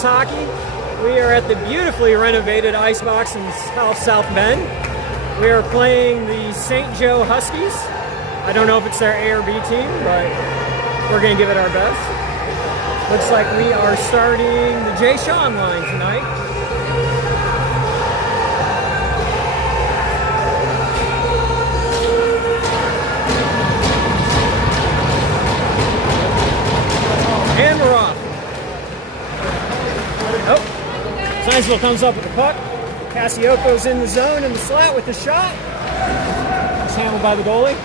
Girls Hockey. We are at the beautifully renovated Icebox in South Bend. We are playing the St. Joe Huskies. I don't know if it's their A or B team, but we're going to give it our best. Looks like we are starting the Jay Sean line tonight. And we're off. Oh, Zionsville comes up with the puck. Cassioko's in the zone in the slat with the shot. It's handled by the goalie.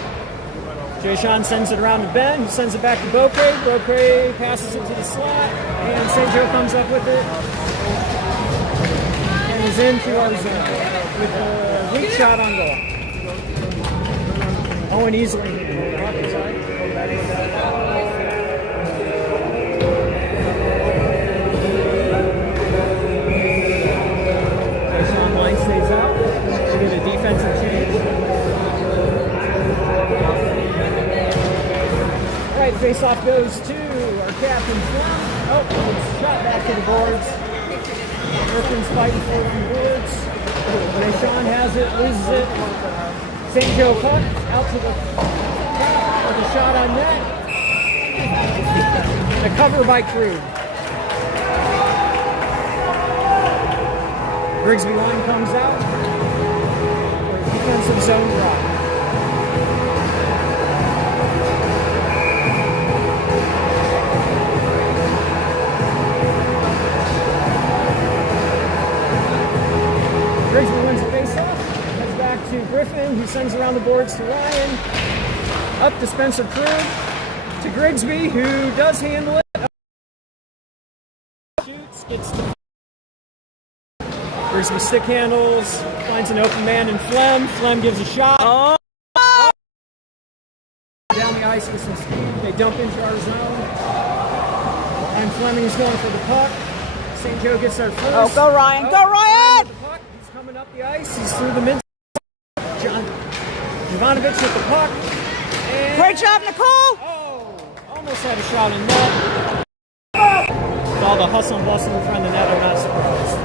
Jay Sean sends it around to Ben, who sends it back to Beaupre. Beaupre passes it to the slot, and St. Joe comes up with it. And is into our zone with a weak shot on goal. Owen easily hit the puck inside. Jay Sean line stays out. We get a defensive change. Face-off goes to our captain, Flum. Oh, it's shot back to the boards. Griffin's fighting for it on the boards. Jay Sean has it, loses it. St. Joe puck out to the top with a shot on net. And a cover by Creed. Grigsby line comes out for a defensive zone drop. Grigsby wins the face-off, heads back to Griffin, who sends around the boards to Ryan, up to Spencer Krug, to Grigsby, who does handle it, shoots, gets to Grigsby stick handles, finds an open man in Flem, Flem gives a shot, down the ice with some speed, they dump into our zone, and Fleming's going for the puck, St. Joe gets our first. Oh, go Ryan, go Ryan! Coming up the ice, he's through the mid. Jovanovic with the puck. And great job, Nicole! Oh, almost had a shot in net. With all the hustle and bustle in front of the net, I'm not surprised.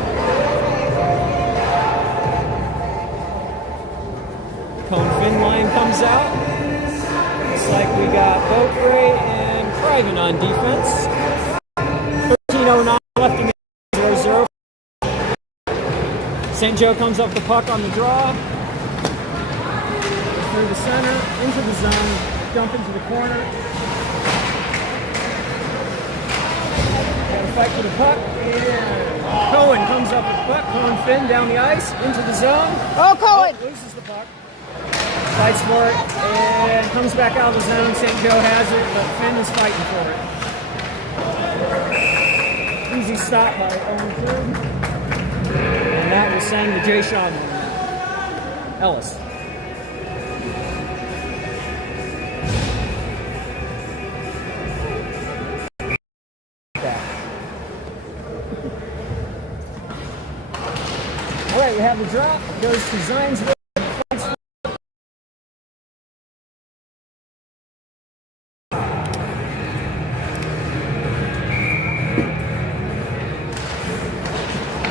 Cone Finn line comes out. Looks like we got Beaupre and Criven on defense. 13:09 left in the 0-0. St. Joe comes up the puck on the draw. Through the center, into the zone, dump into the corner. Got to fight for the puck. And Cohen comes up with the puck. Cohen Finn down the ice, into the zone. Oh, Cohen! Oh, loses the puck. Fights for it, and comes back out of the zone. St. Joe has it, but Finn is fighting for it. Easy stop by Owen Krug. And that will send the Jay Sean Ellis. All right, we have the drop. It goes to Zionsville.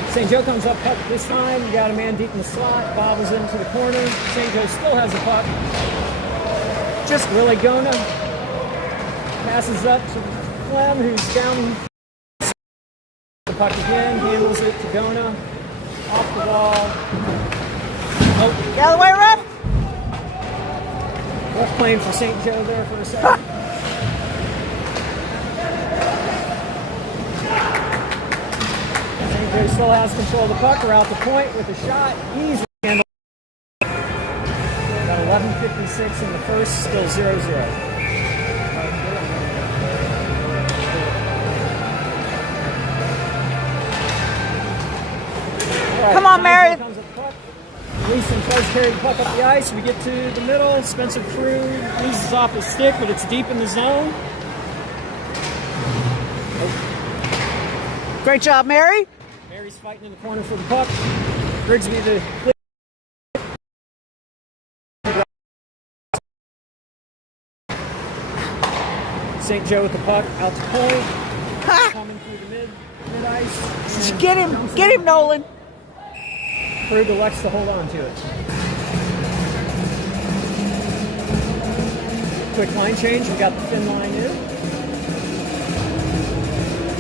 St. Joe comes up puck this time. You got a man deep in the slot. Bobbles into the corner. St. Joe still has the puck. Just Willie Gona passes up to Clem, who's down the puck again. Handles it to Gona. Off the wall. Oh, Get out of the way, ref! Ref playing for St. Joe there for a second. St. Joe still has control of the puck. We're out the point with a shot. Easy handle. About 11:56 in the first, still 0-0. Right, come on, Mary. Gleason tries to carry the puck up the ice. We get to the middle. Spencer Krug eases off his stick, but it's deep in the zone. Oh. Great job, Mary. Mary's fighting in the corner for the puck. Grigsby the St. Joe with the puck out to point. Coming through the mid ice. Get him, Nolan. Krug elects to hold on to it. Quick line change. We got the thin line in,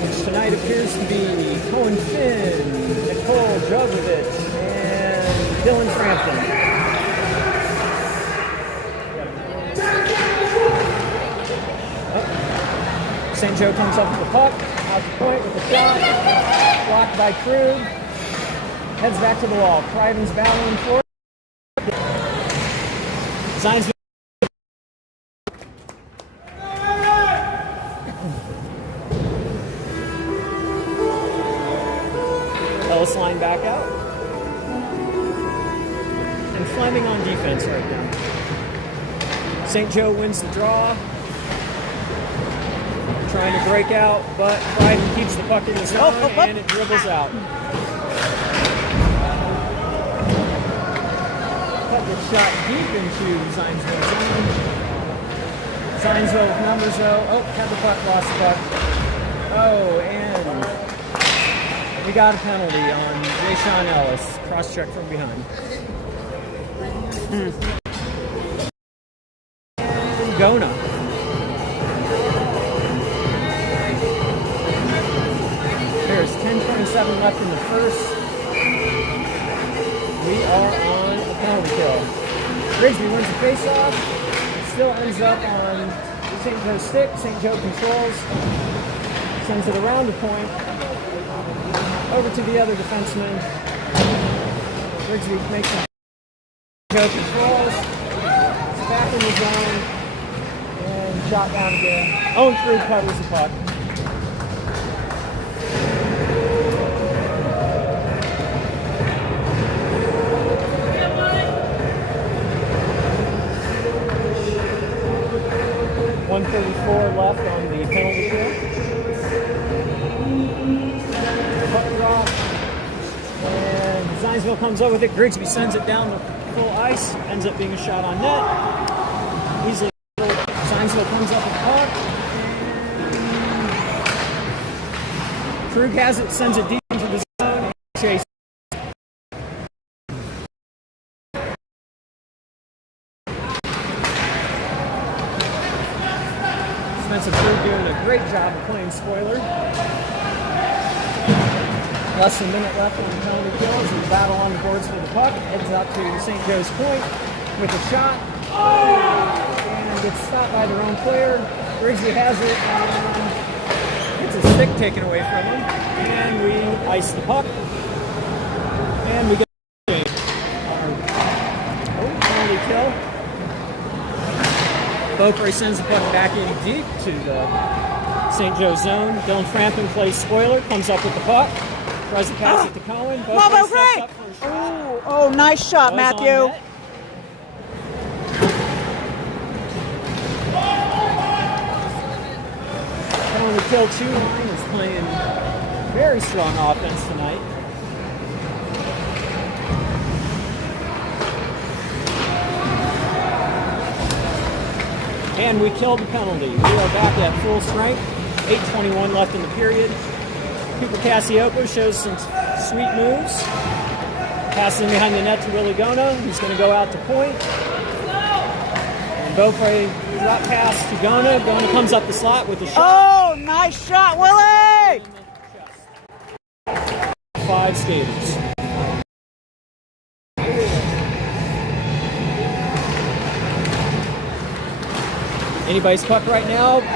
which tonight appears to be Cohen Finn, Nicole Jovovich, and Dylan Frampton. St. Joe comes up with the puck, out the point with the shot, blocked by Krug, heads back to the wall. Criven's battling for it. Zionsville. Ellis line back out. And Fleming on defense right now. St. Joe wins the draw. Trying to break out, but Criven keeps the puck in the zone and it dribbles out. Puck gets shot deep into Zionsville zone. Zionsville with numbers though. Oh, had the puck, lost the puck. Oh, and we got a penalty on Jay-Sean Ellis. Cross check from behind. Gona. There's 10:27 left in the first. We are on a penalty kill. Grigsby wins the faceoff. Still ends up on St. Joe's stick. St. Joe controls. Sends it around the point. Over to the other defenseman. Grigsby makes it. Joe controls. It's back in the zone. And shot down again. Owen Krug covers the puck. .134 left on the penalty kill. Puck drop. And Zionsville comes up with it. Grigsby sends it down the full ice. Ends up being a shot on net. Easily. Zionsville comes up with the puck. Krug has it, sends it deep into the zone. Chase. Spencer Krug doing a great job of playing spoiler. Less than a minute left on the penalty kill as we battle on the boards for the puck. Heads out to St. Joe's point with a shot. And gets stopped by their own player. Grigsby has it and gets a stick taken away from him. And we ice the puck. And we get our penalty kill. Beaupre sends the puck back in deep to the St. Joe zone. Dylan Frampton plays spoiler, comes up with the puck. Tries to pass it to Cohen. Beaupre steps up for a shot. Oh, nice shot, Matthew. Penalty kill 2 line is playing very strong offense tonight. And we killed the penalty. We are back at full strength. 8:21 left in the period. Cooper Cassiopo shows some sweet moves. Passing behind the net to Willie Gona. He's going to go out to point. And Beaupre drop pass to Gona. Gona comes up the slot with a shot. Oh, nice shot, Willie! 5 skaters. Anybody's puck right now. Ben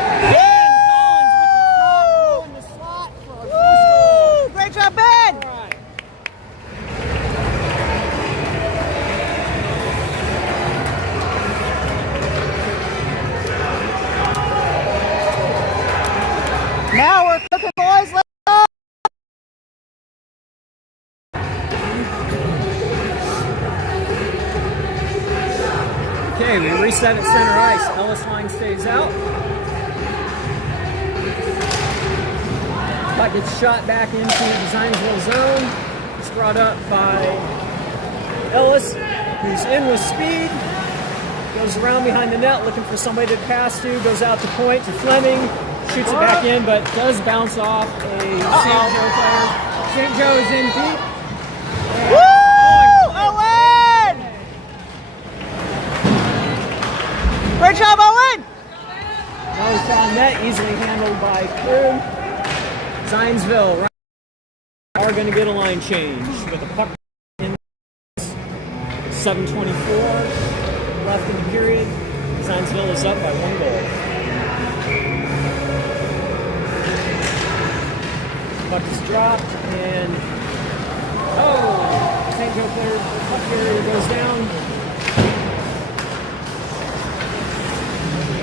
Collins with the shot in the slot for our first goal. Great job, Ben! All right. Now we're cooking, boys. Let's go! Okay, we reset at center ice. Ellis line stays out. Puck gets shot back into the Zionsville zone. It's brought up by Ellis, who's in with speed. Goes around behind the net looking for somebody to pass to. Goes out to point to Fleming. shoots it back in, but does bounce off a St. Joe player. St. Joe is in deep. Woo! Owen! Great job, Owen! No foul net, easily handled by Krug. Zionsville are going to get a line change with a puck in 7:24 left in the period. Zionsville is up by 1 goal. Puck is dropped and St. Joe player puck carrier goes down.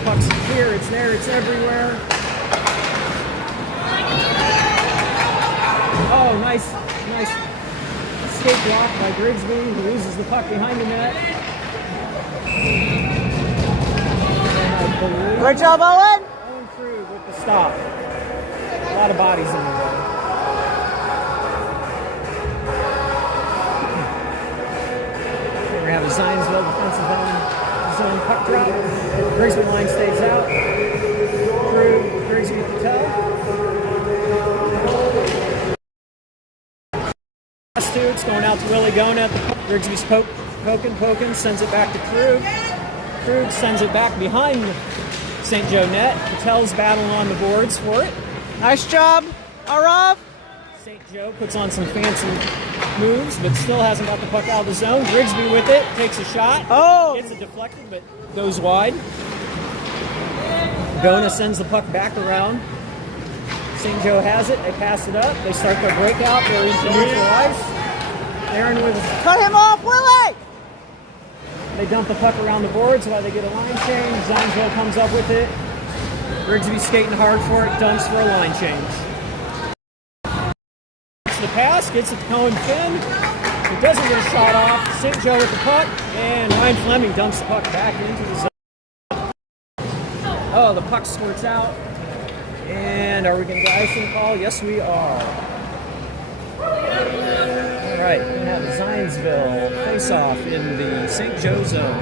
Puck's here, it's there, it's everywhere. Oh, nice escape block by Grigsby, who loses the puck behind the net. Great job, Owen! Owen Krug with the stop. A lot of bodies in the way. We're going to have a Zionsville defensive zone puck drop. Grigsby line stays out. Krug, Grigsby with the toe. It's going out to Willie Gona at the puck. Grigsby's poking, sends it back to Krug. Krug sends it back behind St. Joe net. Patel's battling on the boards for it. Nice job, Arav. St. Joe puts on some fancy moves, but still hasn't got the puck out of the zone. Grigsby with it, takes a shot. Oh! Gets it deflected, but goes wide. Gona sends the puck back around. St. Joe has it. They pass it up. They start their breakout. They're into neutral ice. Aaron with Cut him off, Willie! They dump the puck around the boards while they get a line change. Zionsville comes up with it. Grigsby skating hard for it. Dumps for a line change. The pass gets it to Cohen Finn. It doesn't get a shot off. St. Joe with the puck, and Ryan Fleming dumps the puck back into the zone. Oh, the puck squirts out. And are we going to get icing call? Yes, we are. All right, we're going to have the Zionsville face-off in the St. Joe zone.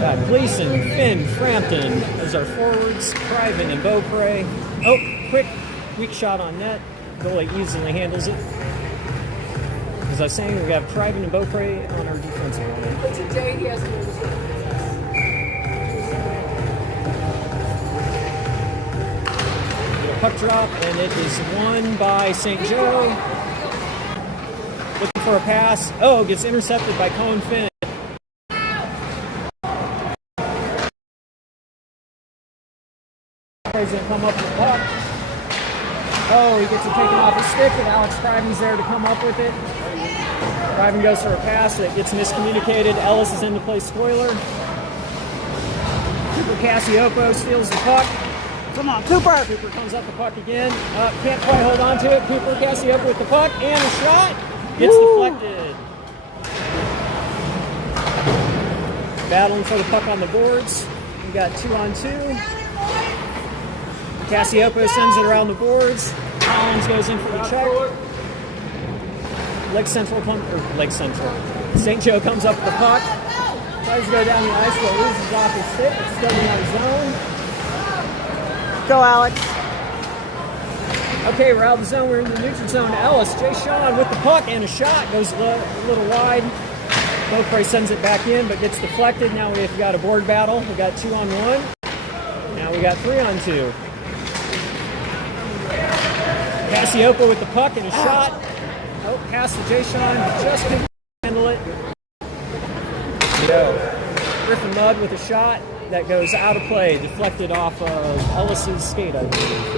Got Gleason, Finn, Frampton as our forwards, Criven and Beaupre. Oh, quick, weak shot on net. Goalie easily handles it. As I was saying, we have Criven and Beaupre on our defensive line. But today he has to lose. Puck drop, and it is won by St. Joe. Looking for a pass. Oh, gets intercepted by Cohen Finn. He's going to come up with the puck. Oh, he gets it taken off his stick, and Alex Criven's there to come up with it. Criven goes for a pass that gets miscommunicated. Ellis is in to play spoiler. Cooper Cassiopo steals the puck. Come on, Cooper! Cooper comes up the puck again. Can't quite hold on to it. Cooper Cassiopo with the puck and a shot. Gets deflected. Battling for the puck on the boards. We got 2-on-2. Cassiopo sends it around the boards. Collins goes in for the check. Lake Central. St. Joe comes up with the puck. Tries to go down the ice, but loses off his stick. It's still in our zone. Go, Alex. Okay, we're out of the zone. We're in the neutral zone. Ellis, Jay Sean with the puck and a shot. Goes a little wide. Beaupre sends it back in, but gets deflected. Now we've got a board battle. We got 2-on-1. Now we got 3-on-2. Cassiopo with the puck and a shot. Oh, pass to Jay Sean. Just couldn't handle it. Griffin Mudd with a shot that goes out of play, deflected off of Ellis's skate, I believe.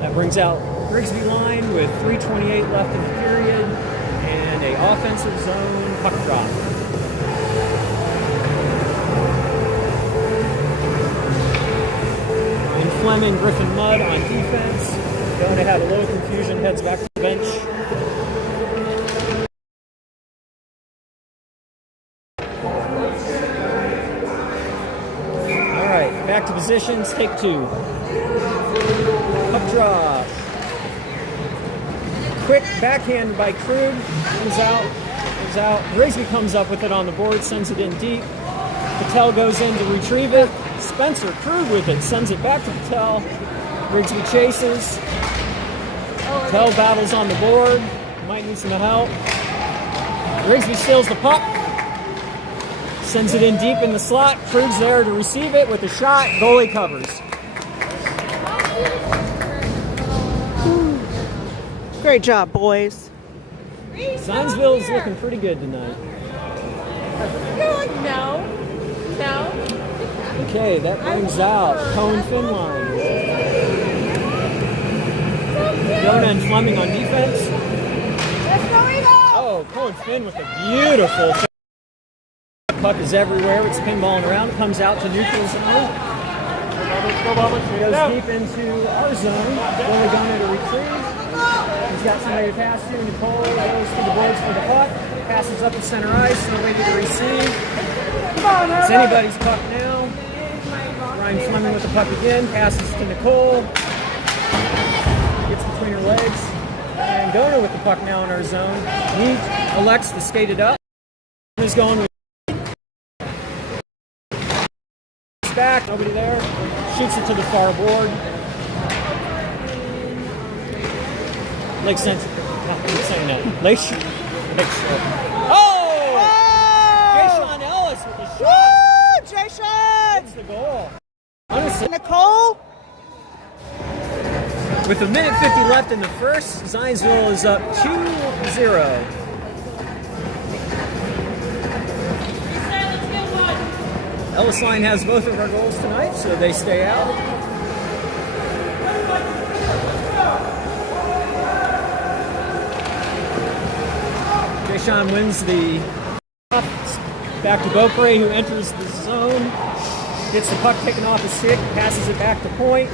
That brings out Grigsby line with 3:28 left in the period and a offensive zone puck drop. And Fleming, Griffin Mudd on defense. Going to have a little confusion, heads back to the bench. Back to positions, take 2. Puck drop. quick backhand by Krug. Comes out. Grigsby comes up with it on the board, sends it in deep. Patel goes in to retrieve it. Spencer Krug with it, sends it back to Patel. Grigsby chases. Patel battles on the board. Might need some help. Grigsby steals the puck. Sends it in deep in the slot. Krug's there to receive it with a shot. Goalie covers. Great job, boys. Zionsville is looking pretty good tonight. No. Okay, that brings out Cohen Finline. Jonah and Fleming on defense. Oh, Cohen Finn with a beautiful puck is everywhere. It's pinballing around. Comes out to neutral zone. Goes deep into our zone. Really going to retrieve. He's got somebody to pass to. Nicole goes to the boards for the puck. Passes up at center ice. Nobody to receive. It's anybody's puck now. Ryan Fleming with the puck again. Passes to Nicole. Gets between her legs. And Gona with the puck now in our zone. He elects to skate it up. He's going with back. Nobody there. Shoots it to the far board. Lake Central. No, I'm saying that. Lake Shore. Oh! Jayshawn Ellis with the shot. Woo! Jason! That's the goal. Honestly, Nicole? with a minute 50 left in the first, Zionsville is up 2-0. Ellis Line has both of our goals tonight, so they stay out. Jayshawn wins the puck. Back to Beaupre, who enters the zone. Gets the puck taken off his stick, passes it back to point.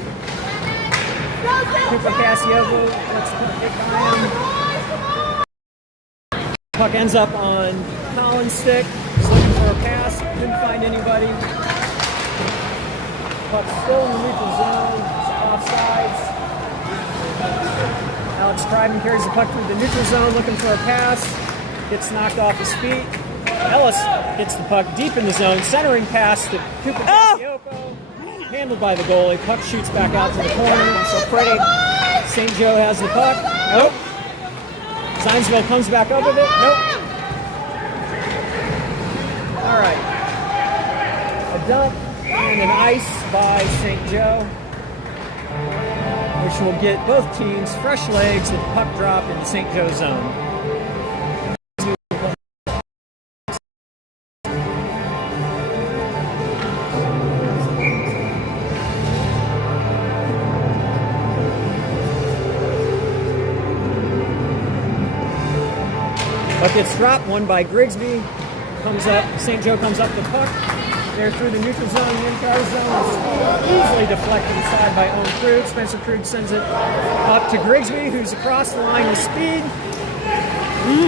Cooper Cassiovo lets the puck hit by him. Puck ends up on Collins' stick. He's looking for a pass. Couldn't find anybody. Puck's still in the neutral zone. It's offsides. Alex Pryden carries the puck through the neutral zone, looking for a pass. Gets knocked off his feet. Ellis gets the puck deep in the zone. Centering pass to Cooper Cassiopo. Handled by the goalie. Puck shoots back out to the corner. So pretty. St. Joe has the puck. Nope. Zionsville comes back up with it. Nope. All right. A dump and an ice by St. Joe, which will get both teams fresh legs with the puck drop in the St. Joe zone. Puck gets dropped, won by Grigsby. Comes up, St. Joe comes up the puck. They're through the neutral zone, the entire zone is easily deflected aside by Owen Krug. Spencer Krug sends it up to Grigsby, who's across the line with speed.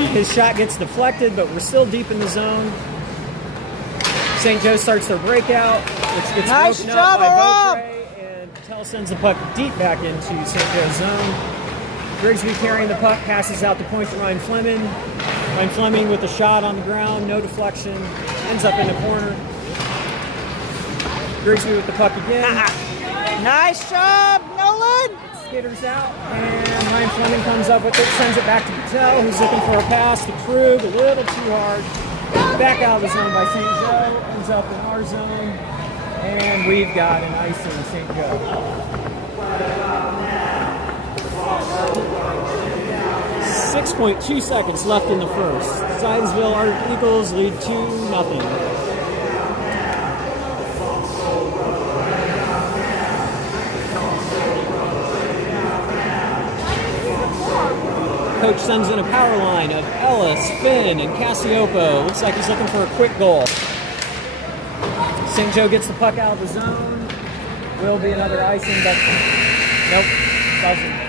His shot gets deflected, but we're still deep in the zone. St. Joe starts their breakout, which gets Nice broken job, up by Rob. Beaupre, and Patel sends the puck deep back into St. Joe's zone. Grigsby carrying the puck, passes out the point to Ryan Fleming. Ryan Fleming with a shot on the ground, no deflection, ends up in the corner. Grigsby with the puck again. Nice job, Nolan! Skitters out, and Ryan Fleming comes up with it, sends it back to Patel, who's looking for a pass to Krug, a little too hard. Back out of the zone by St. Joe, ends up in our zone, and we've got an ice in St. Joe. 6.2 seconds left in the first. Zionsville, our Eagles lead 2-0. Coach sends in a power line of Ellis, Finn, and Cassiopo. Looks like he's looking for a quick goal. St. Joe gets the puck out of the zone. Will be another icing, but nope, doesn't.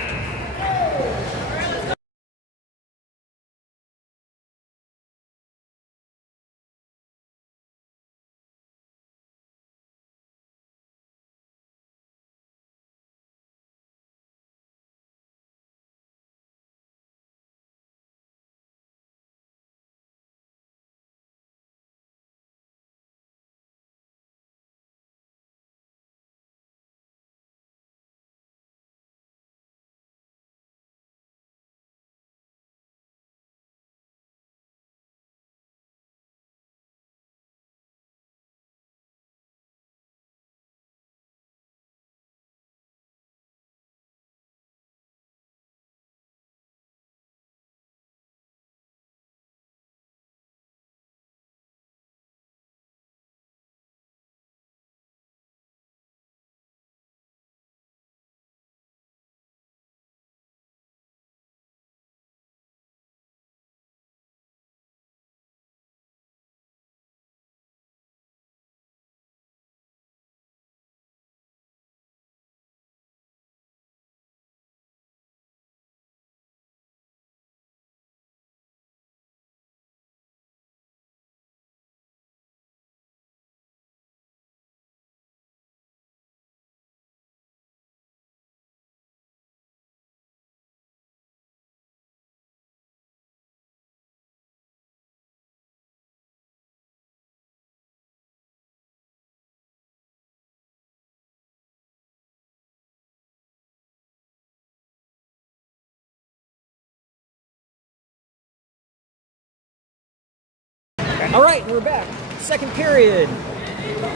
All right, we're back. Second period.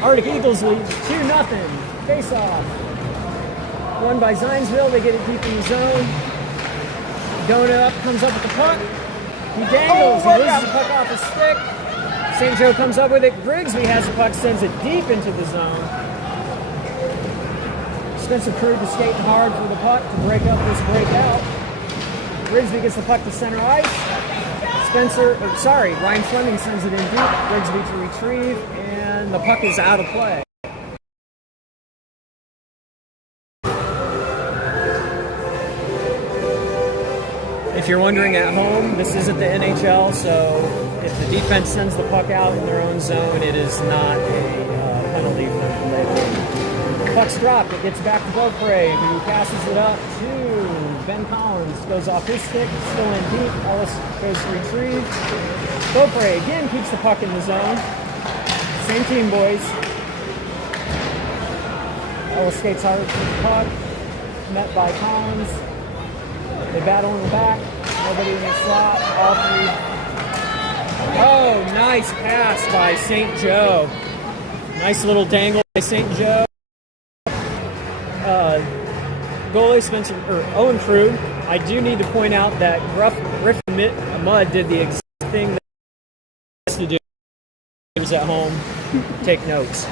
Arctic Eagles lead 2-0. Face off. Won by Zionsville. They get it deep in the zone. Gona comes up with the puck. He dangles. He loses the puck off his stick. St. Joe comes up with it. Grigsby has the puck, sends it deep into the zone. Spencer Krug is skating hard for the puck to break up this breakout. Grigsby gets the puck to center ice. Ryan Fleming sends it in deep. Grigsby to retrieve, and the puck is out of play. If you're wondering at home, this isn't the NHL, so if the defense sends the puck out in their own zone, it is not a penalty for the puck's dropped. It gets back to Beaupre, who passes it up to Ben Collins. Goes off his stick, still in deep. Ellis goes to retrieve. Beaupre again keeps the puck in the zone. Same team, boys. Ellis skates hard for the puck. Met by Collins. They battle in the back. Nobody in the slot. All three. Oh, nice pass by St. Joe. Nice little dangle by St. Joe. Goalie Owen Krug. I do need to point out that Griffin Mudd did the exact thing that he has to do. He was at home. Take notes.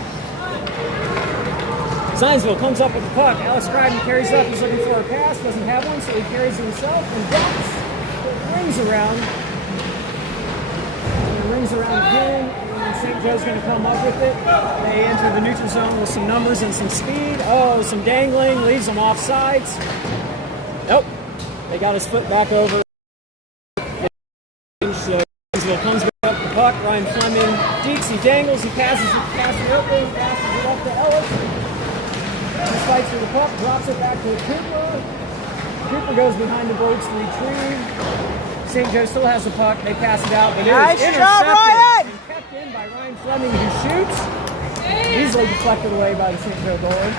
Zionsville comes up with the puck. Alex Crichton carries up. He's looking for a pass. Doesn't have one, so he carries it himself and dumps. It rings around. And it rings around again. And St. Joe's going to come up with it. They enter the neutral zone with some numbers and some speed. Oh, some dangling. Leaves them off sides. Nope. They got his foot back over. So Zionsville comes back up the puck. Ryan Fleming deeks. He dangles. He passes it to Cassiopoli. Passes it up to Ellis. He fights for the puck, drops it back to Cooper. Cooper goes behind the boards to retrieve. St. Joe still has the puck. They pass it out, but it is intercepted and kept in by Ryan Fleming, who shoots. Easily deflected away by the St. Joe goalie.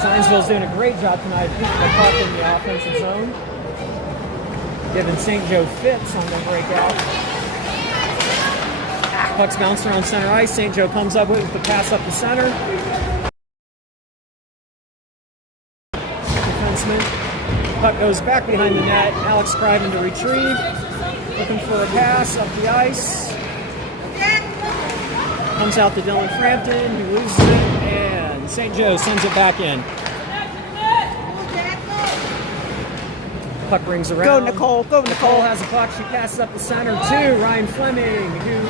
Zionsville's doing a great job tonight keeping the puck in the offensive zone, giving St. Joe fits on the breakout. Puck's bounced around center ice. St. Joe comes up with the pass up the center. Puck goes back behind the net. Alex Crichton to retrieve. Looking for a pass up the ice. Comes out to Dylan Frampton. He loses it. And St. Joe sends it back in. Puck rings around. Go, Nicole. Go, Nicole has a puck. She passes up the center to Ryan Fleming, who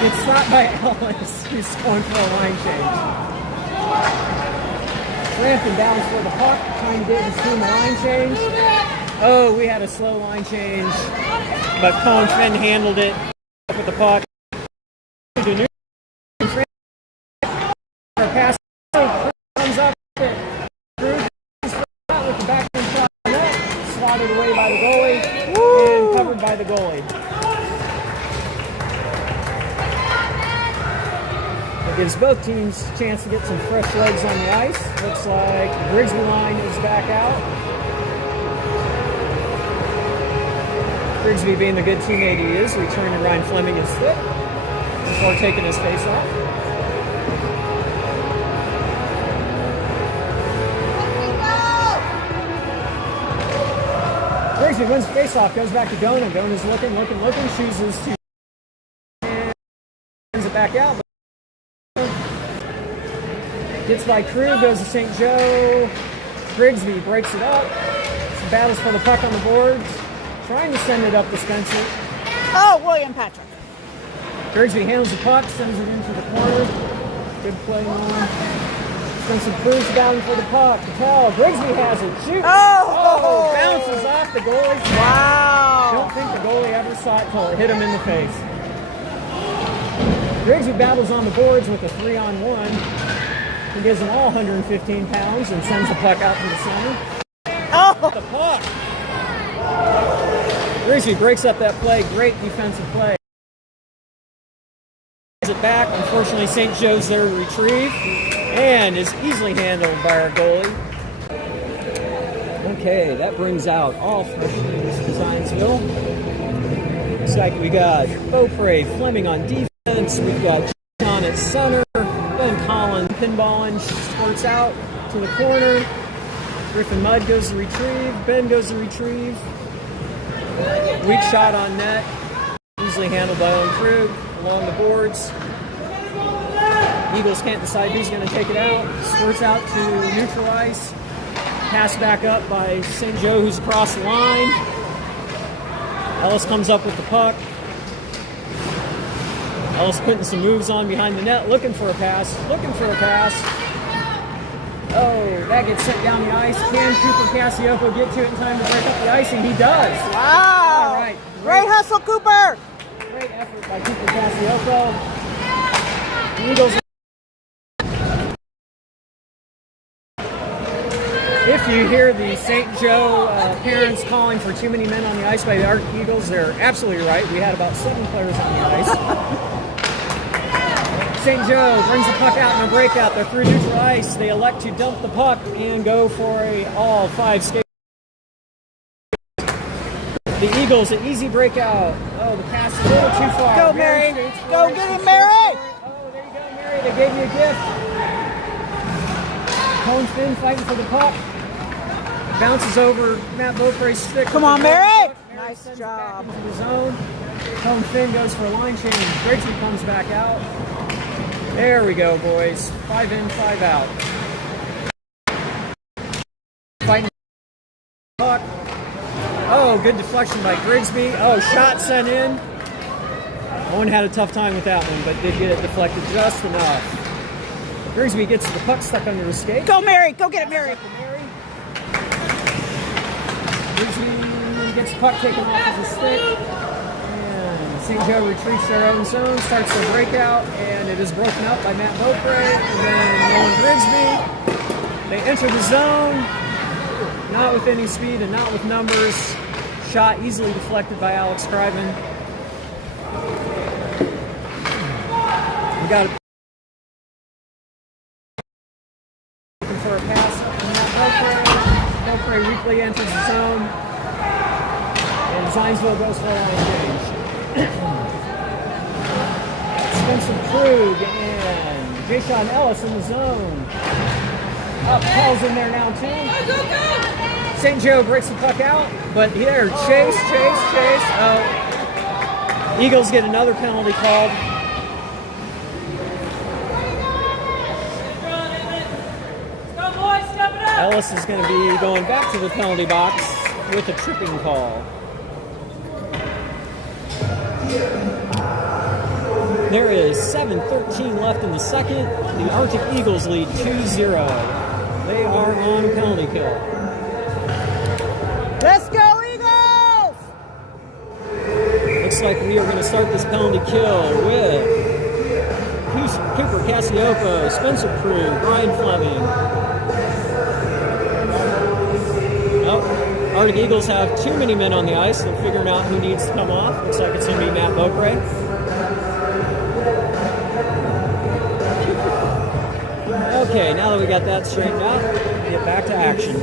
gets stopped by Ellis, who's going for a line change. Frampton down for the puck, trying to get his team a line change. Oh, we had a slow line change, but Colin Finn handled it with the puck. Pass comes up with the backhand shot net, swatted away by the goalie, and covered by the goalie. It gives both teams a chance to get some fresh legs on the ice. Looks like the Grigsby line is back out. Grigsby, being the good teammate he is, returning to Ryan Fleming his stick before taking his face off. Grigsby wins the face off, goes back to Gona. Gona's looking, chooses to and sends it back out. Gets by Krug, goes to St. Joe. Grigsby breaks it up. Some battles for the puck on the boards. Trying to send it up to Spencer. Oh, William Patrick. Grigsby handles the puck, sends it into the corner. Good play on. Spencer Krug's battling for the puck. Patel, Grigsby has it. Shoot. Oh, bounces off the goalie. Wow. Don't think the goalie ever saw it until it hit him in the face. Grigsby battles on the boards with a 3-on-1. He gives them all 115 pounds and sends the puck out to the center. Oh! The puck! Grigsby breaks up that play. Great defensive play. It back. Unfortunately, St. Joe's there to retrieve and is easily handled by our goalie. Okay, that brings out all fresh teams to Zionsville. Looks like we got Beaupre Fleming on defense. We've got John at center. Ben Collins pinballing, squirts out to the corner. Griffin Mudd goes to retrieve. Ben goes to retrieve. Weak shot on net. Easily handled by Owen Krug along the boards. Eagles can't decide who's going to take it out. Squirts out to neutral ice. Pass back up by St. Joe, who's across the line. Ellis comes up with the puck. Ellis putting some moves on behind the net, looking for a pass. Oh, that gets sent down the ice. Can Cooper Cassioppo get to it in time to break up the icing? He does. Wow. All right. Great hustle, Cooper. Great effort by Cooper Cassioppo. The Eagles. If you hear the St. Joe parents calling for too many men on the ice by the Arctic Eagles, they're absolutely right. We had about 7 players on the ice. St. Joe brings the puck out in a breakout. They're through neutral ice. They elect to dump the puck and go for a all 5 skate. The Eagles, an easy breakout. Oh, the pass is a little too far. Go, Mary. Go get him, Mary. Oh, there you go, Mary. They gave you a gift. Cone Finn fighting for the puck. Bounces over Matt Beaupre's stick. Come on, Mary. Nice sends job. It back into the zone. Cone Finn goes for a line change. Grigsby comes back out. There we go, boys. 5 in, 5 out. Fighting puck. Oh, good deflection by Grigsby. Oh, shot sent in. Owen had a tough time with that one, but did get it deflected just enough. Grigsby gets the puck stuck under his skate. Go, Mary. Go get it, Mary. Grigsby gets the puck taken off of his stick. And St. Joe retreats their own zone, starts their breakout, and it is broken up by Matt Beaupre. And then Nolan Grigsby. They enter the zone. Not with any speed and not with numbers. Shot easily deflected by Alex Scriven. We got looking for a pass from Matt Beaupre. Beaupre weakly enters the zone. And Zionsville goes for a line change. Spencer Krug and Jayshawn Ellis in the zone. Up, Paul's in there now too. St. Joe breaks the puck out, but here, chase. Oh, Eagles get another penalty called. Ellis is going to be going back to the penalty box with a tripping call. There is 7:13 left in the second. The Arctic Eagles lead 2-0. They are on a penalty kill. Let's go, Eagles! Looks like we are going to start this penalty kill with Cooper Cassioppo, Spencer Krug, Brian Fleming. Oh, Arctic Eagles have too many men on the ice. They're figuring out who needs to come off. Looks like it's going to be Matt Beaupre. Okay, now that we got that straightened out, get back to action.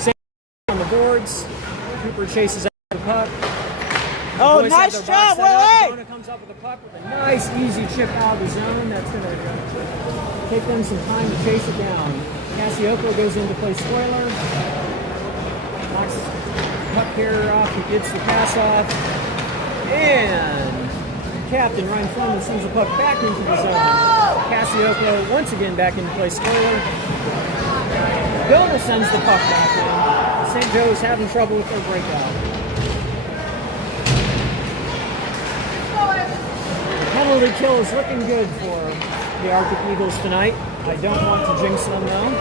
Same on the boards. Cooper chases out the puck. Oh, nice job, Willie! Jonah comes up with the puck with a nice, easy chip out of the zone. That's going to take them some time to chase it down. Cassioppo goes in to play spoiler. Knocks the puck carrier off. He gets the pass off. And Captain Ryan Fleming sends the puck back into the zone. Cassioppo once again back into play spoiler. Jonah sends the puck back in. St. Joe's having trouble with their breakout. Penalty kill is looking good for the Arctic Eagles tonight. I don't want to jinx them though.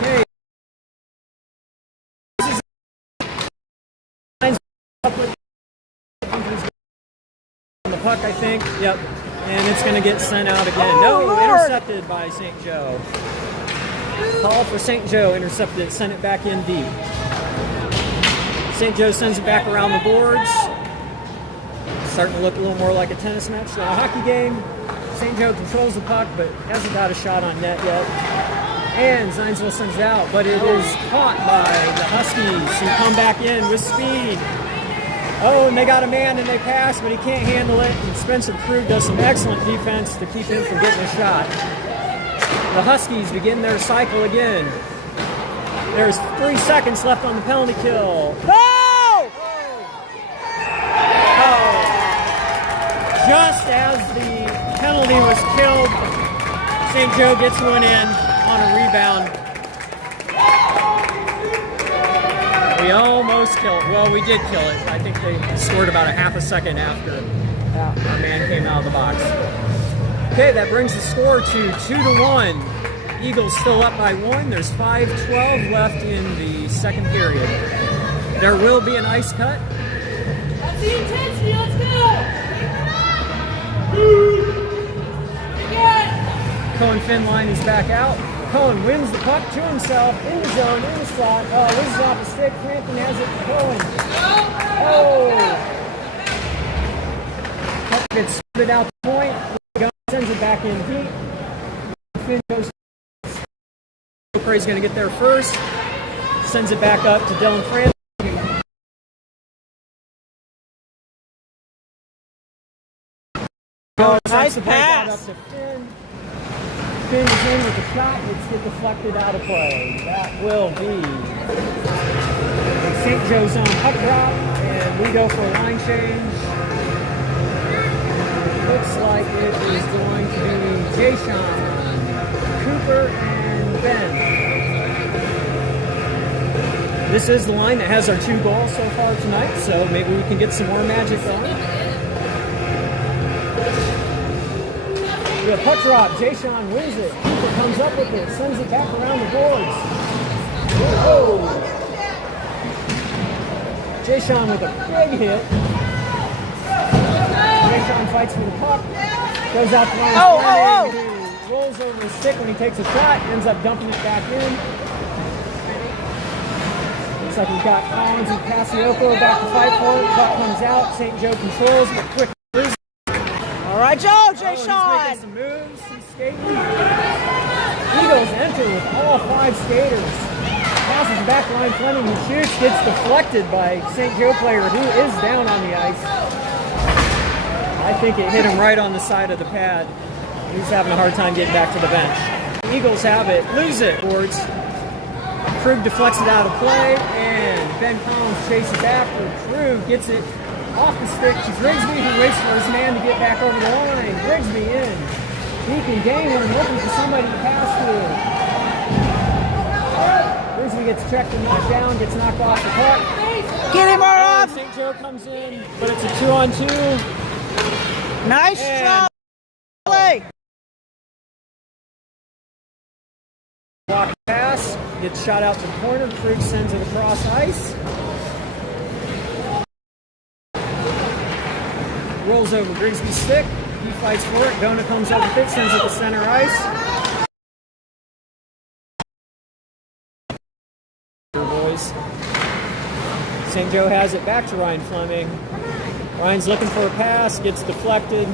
Okay. On the puck, I think. Yep. And it's going to get sent out again. No, intercepted by St. Joe. Call for St. Joe, intercepted it, sent it back in deep. St. Joe sends it back around the boards. Starting to look a little more like a tennis match than a hockey game. St. Joe controls the puck, but hasn't got a shot on net yet. And Zionsville sends it out, but it is caught by the Huskies, who come back in with speed. Oh, and they got a man and they pass, but he can't handle it. And Spencer Krug does some excellent defense to keep him from getting a shot. The Huskies begin their cycle again. There's 3 seconds left on the penalty kill. No! Just as the penalty was killed, St. Joe gets one in on a rebound. We almost killed it. Well, we did kill it. I think they scored about a half a second after our man came out of the box. Okay, that brings the score to 2-1. Eagles still up by 1. There's 5:12 left in the second period. There will be an ice cut. That's the intensity. Let's go. Cohen Finline is back out. Cohen wins the puck to himself in the zone, in the slot. Loses off the stick. Crampton has it for Cohen. Puck gets split out the point. Sends it back in deep. Finn goes. Cray's going to get there first. Sends it back up to Dylan Francis. Nice pass. Up to Finn. Finn is in with the shot. It's get deflected out of play. That will be St. Joe's own puck drop, and we go for a line change. Looks like it is going to be Jay-Sean, Cooper, and Ben. This is the line that has our 2 goals so far tonight, so maybe we can get some more magic going. We have puck drop. Jay-Sean wins it. Cooper comes up with it, sends it back around the boards. Oh! Jay-Sean with a big hit. Jay-Sean fights for the puck. Goes out to line. Who rolls over his stick when he takes a shot. Ends up dumping it back in. Looks like we've got Collins and Cassioppo back to fight for it. Puck comes out. St. Joe controls, but quick. All right, Joe, He's Jay-Sean. making some moves. He's skating. Eagles enter with all 5 skaters. Passes back line. Fleming, who shoots, gets deflected by St. Joe player who is down on the ice. I think it hit him right on the side of the pad. He's having a hard time getting back to the bench. The Eagles have it, lose it. Boards. Krug deflects it out of play, and Ben Collins chases after. Krug gets it off the stick to Grigsby, who waits for his man to get back over the line. Grigsby in. Deep and Gangland looking for somebody to pass to. Grigsby gets checked and knocked down, gets knocked off the puck. Get him off. St. Joe comes in, but it's a 2-on-2. Nice job. Play. Block pass, gets shot out to the corner. Krug sends it across ice. Rolls over Grigsby's stick. He fights for it. Gona comes up with it, sends it to center ice. Boys. St. Joe has it back to Ryan Fleming. Ryan's looking for a pass, gets deflected.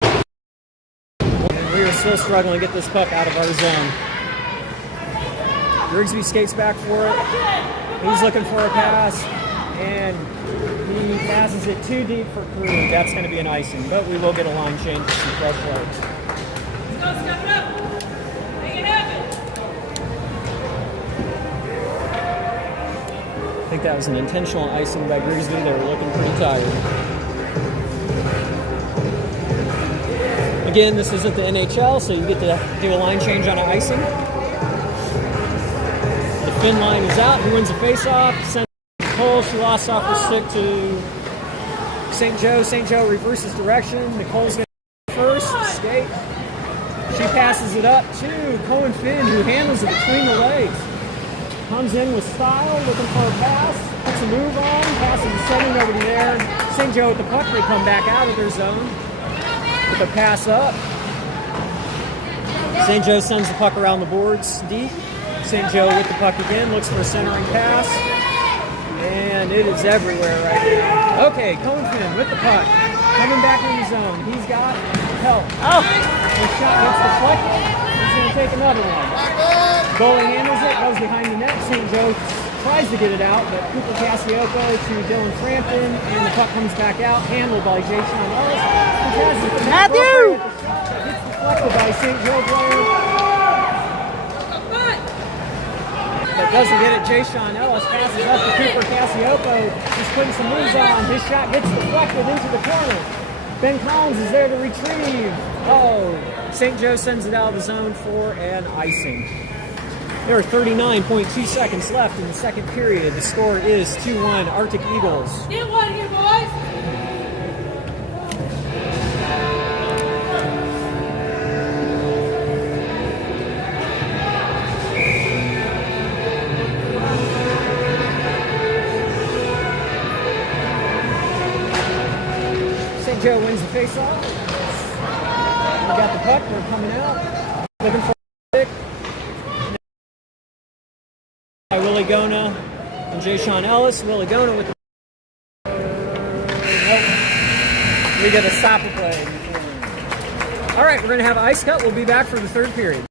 And we are still struggling to get this puck out of our zone. Grigsby skates back for it. He's looking for a pass, and he passes it too deep for Krug. That's going to be an icing, but we will get a line change with some fresh legs. Let's go, step it up. Make it happen. I think that was an intentional icing by Grigsby. They were looking pretty tired. Again, this isn't the NHL, so you get to do a line change on an icing. The Finn line is out. He wins the face-off. Sends Nicole. She lost off her stick to St. Joe. St. Joe reverses direction. Nicole's going to first. Skate. She passes it up to Cohen Finn, who handles it between the legs. Comes in with style, looking for a pass. Puts a move on. Passes the setting over to there. St. Joe with the puck. They come back out of their zone with a pass up. St. Joe sends the puck around the boards deep. St. Joe with the puck again. Looks for a centering pass. And it is everywhere right now. Okay, Cohen Finn with the puck. Coming back in the zone. He's got help. Oh, His shot gets deflected. He's going to take another one. Goalie handles it, goes behind the net. St. Joe tries to get it out, but Cooper Cassiopo to Dylan Frampton, and the puck comes back out, handled by Jay Sean Ellis. Who has it? Matthew! The shot that gets deflected by St. Joe player, but doesn't get it. Jay Sean Ellis passes up to Cooper Cassiopo. He's putting some moves on. His shot gets deflected into the corner. Ben Collins is there to retrieve. Oh, St. Joe sends it out of the zone for an icing. There are 39.2 seconds left in the second period. The score is 2-1 Arctic Eagles. Get one here, boys. St. Joe wins the faceoff. We got the puck. They're coming out. Looking for a pick. By Willie Gona and Jay Sean Ellis. Willie Gona with the. Nope. We got a stopper play. All right, we're going to have an ice cut. We'll be back for the third period.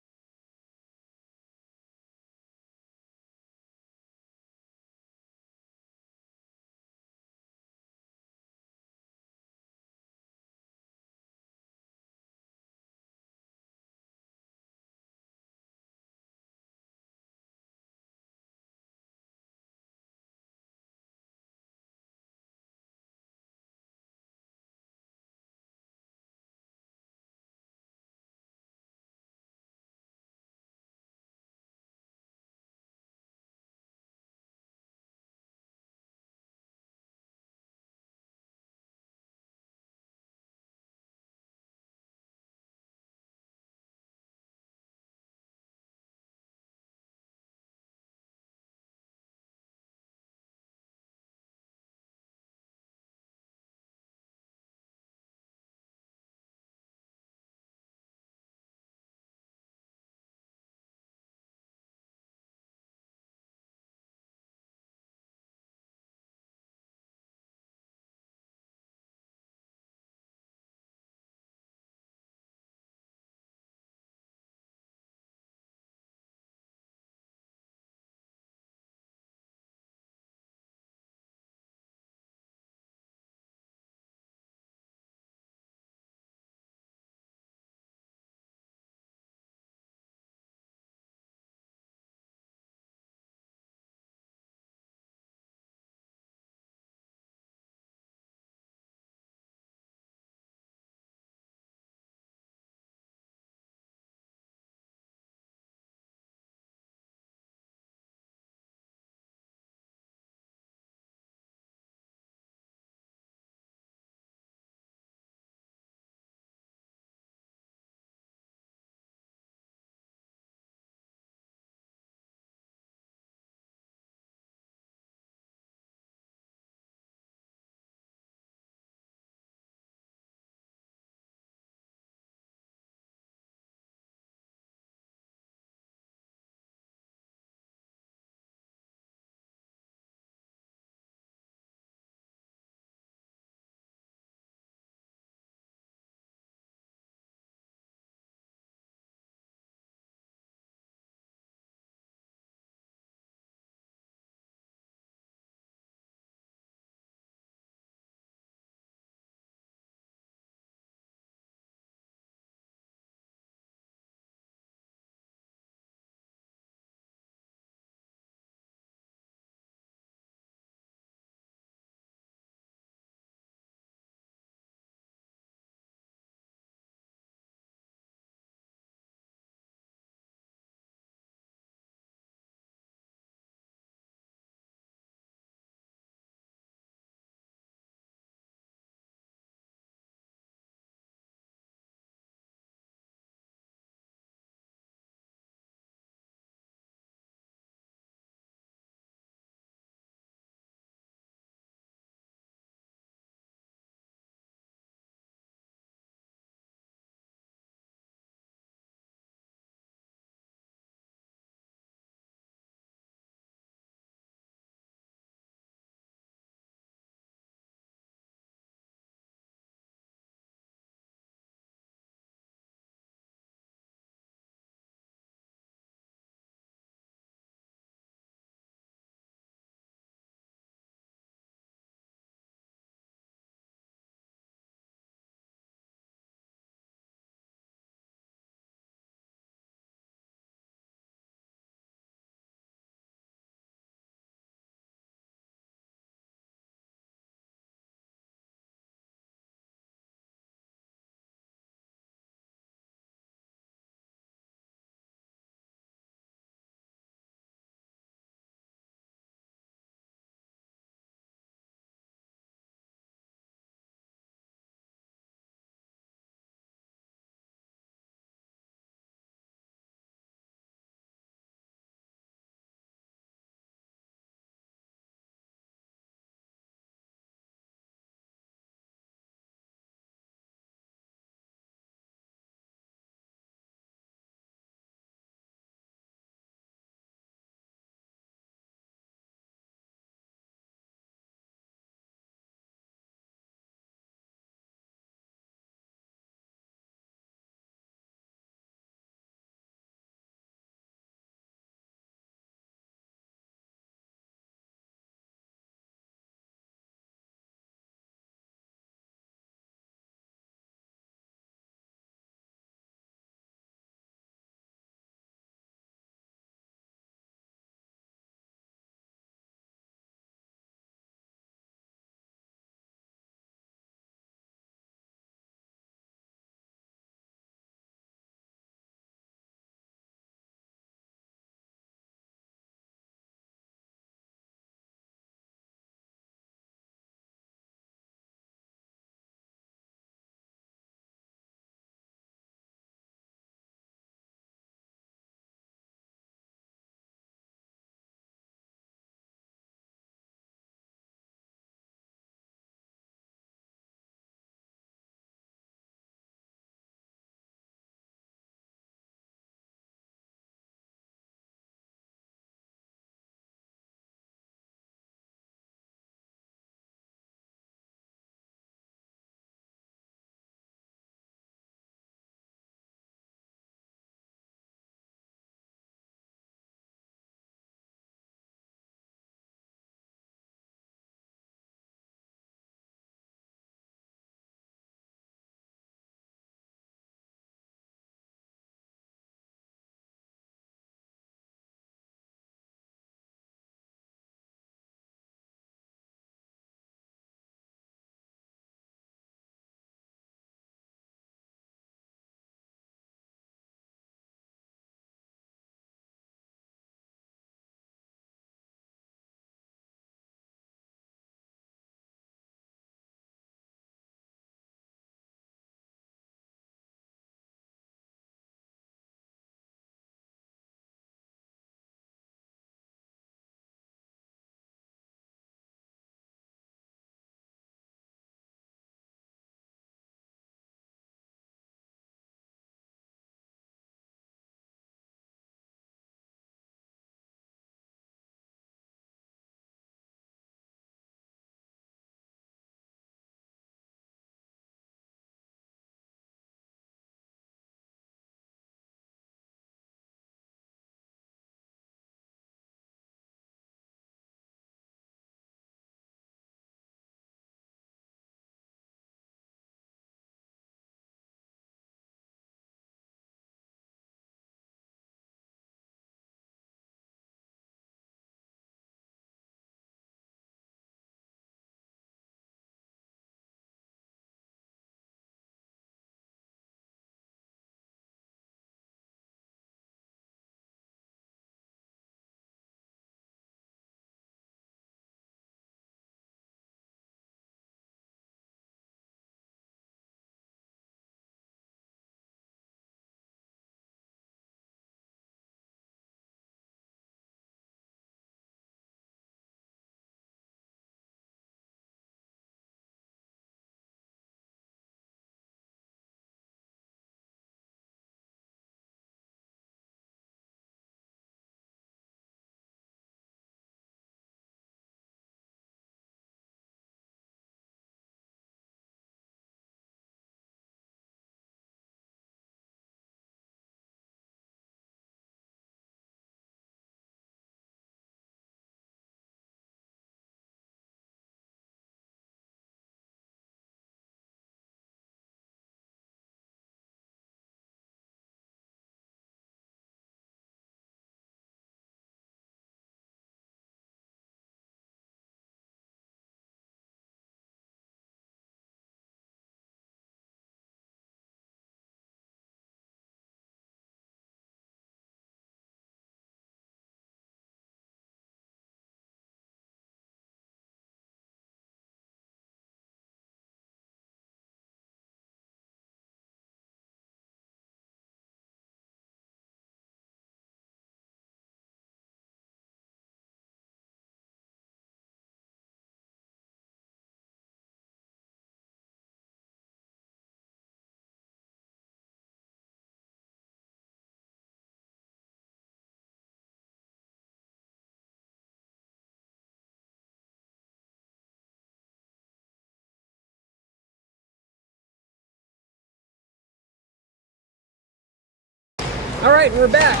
All right, we're back.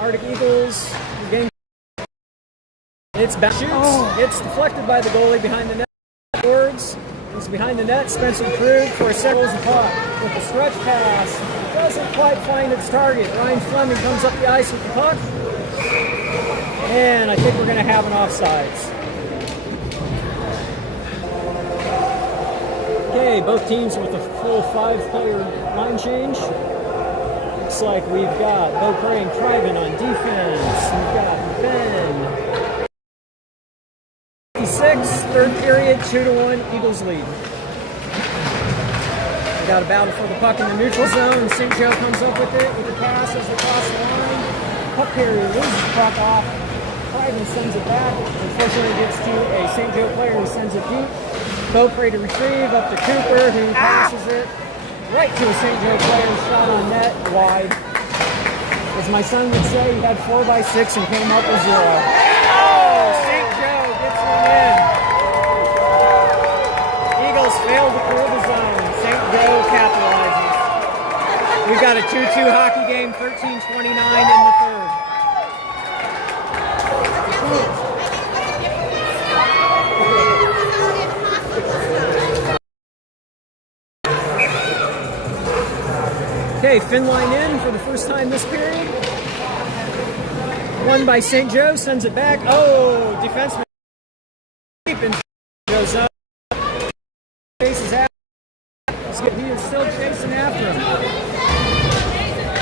Arctic Eagles game. It's back. Shoots. It's deflected by the goalie behind the net. Words. He's behind the net. Spencer Krug for a settles the puck with the stretch pass. Doesn't quite find its target. Ryan Fleming comes up the ice with the puck, and I think we're going to have an offsides. Okay, both teams with a full 5-player line change. Looks like we've got Beaupre and Criven on defense. We've got Ben. 56, third period, 2-1, Eagles lead. We got a battle for the puck in the neutral zone. St. Joe comes up with it with the pass as they cross the line. Puck carrier loses the puck off. Criven sends it back. Unfortunately, it gets to a St. Joe player who sends it deep. Beaupre to retrieve up to Cooper, who passes it right to a St. Joe player. Shot on net, wide. As my son would say, he had 4x6 and came up with 0. Oh, St. Joe gets one in. Eagles failed to clear the zone. St. Joe capitalizes. We've got a 2-2 hockey game, 13:29 in the third. Okay, Finn line in for the first time this period. Won by St. Joe, sends it back. Oh, defenseman deep and goes up. Chases after. He is still chasing after him.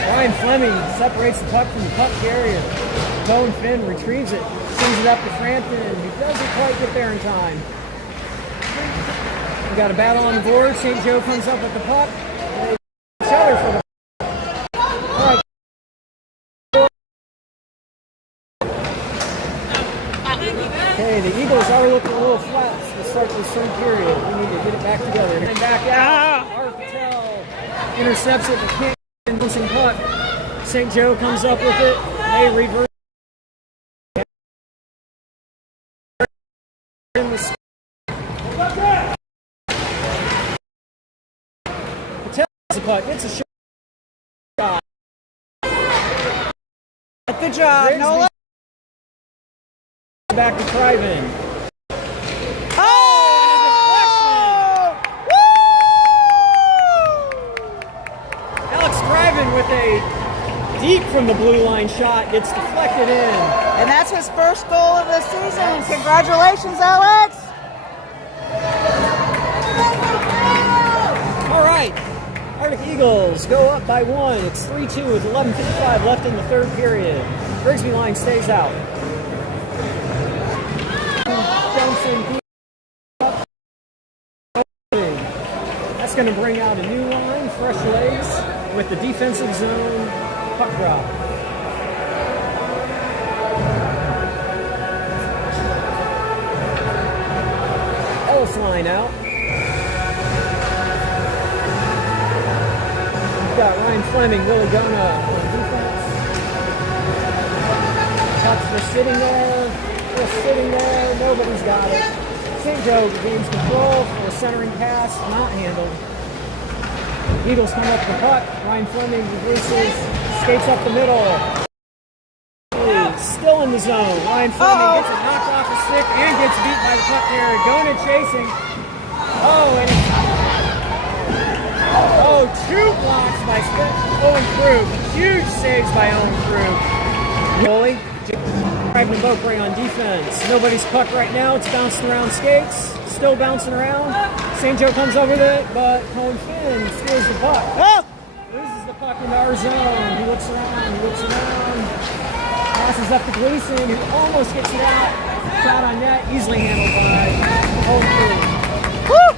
Ryan Fleming separates the puck from the puck carrier. Bowen Finn retrieves it, sends it up to Frampton. He doesn't quite get there in time. We got a battle on the board. St. Joe comes up with the puck. They each other for the Okay, the Eagles are looking a little flat to start this third period. We need to get it back together. And back out. Arpatel intercepts it. McCann bouncing puck. St. Joe comes up with it. They reverse. Patel has the puck. It's a shot. Good job, Nolan. Back to Criven. Oh! Alex Criven with a deep from the blue line shot gets deflected in. And that's his first goal of the season. Congratulations, Alex. All right. Arctic Eagles go up by 1. It's 3-2 with 11:55 left in the third period. Grigsby line stays out. That's going to bring out a new line, fresh legs, with the defensive zone puck drop. Ellis line out. We've got Ryan Fleming, Willie Gona on defense. Tuck's just sitting there. Just sitting there, nobody's got it. St. Joe gains control for a centering pass, not handled. Eagles come up with the puck. Ryan Fleming reverses, skates up the middle. Still in the zone. Ryan Fleming gets it knocked off the stick and gets beat by the puck carrier. Gona chasing. Two blocks by Owen Krug. Huge saves by Owen Krug. Goalie. Criven and Beaupre on defense. Nobody's puck right now. It's bouncing around skates. Still bouncing around. St. Joe comes over with it, but Cohen Finn steals the puck. Loses the puck into our zone. He looks around. Passes up to Gleason, who almost gets it out. Shot on net. Easily handled by Owen Krug.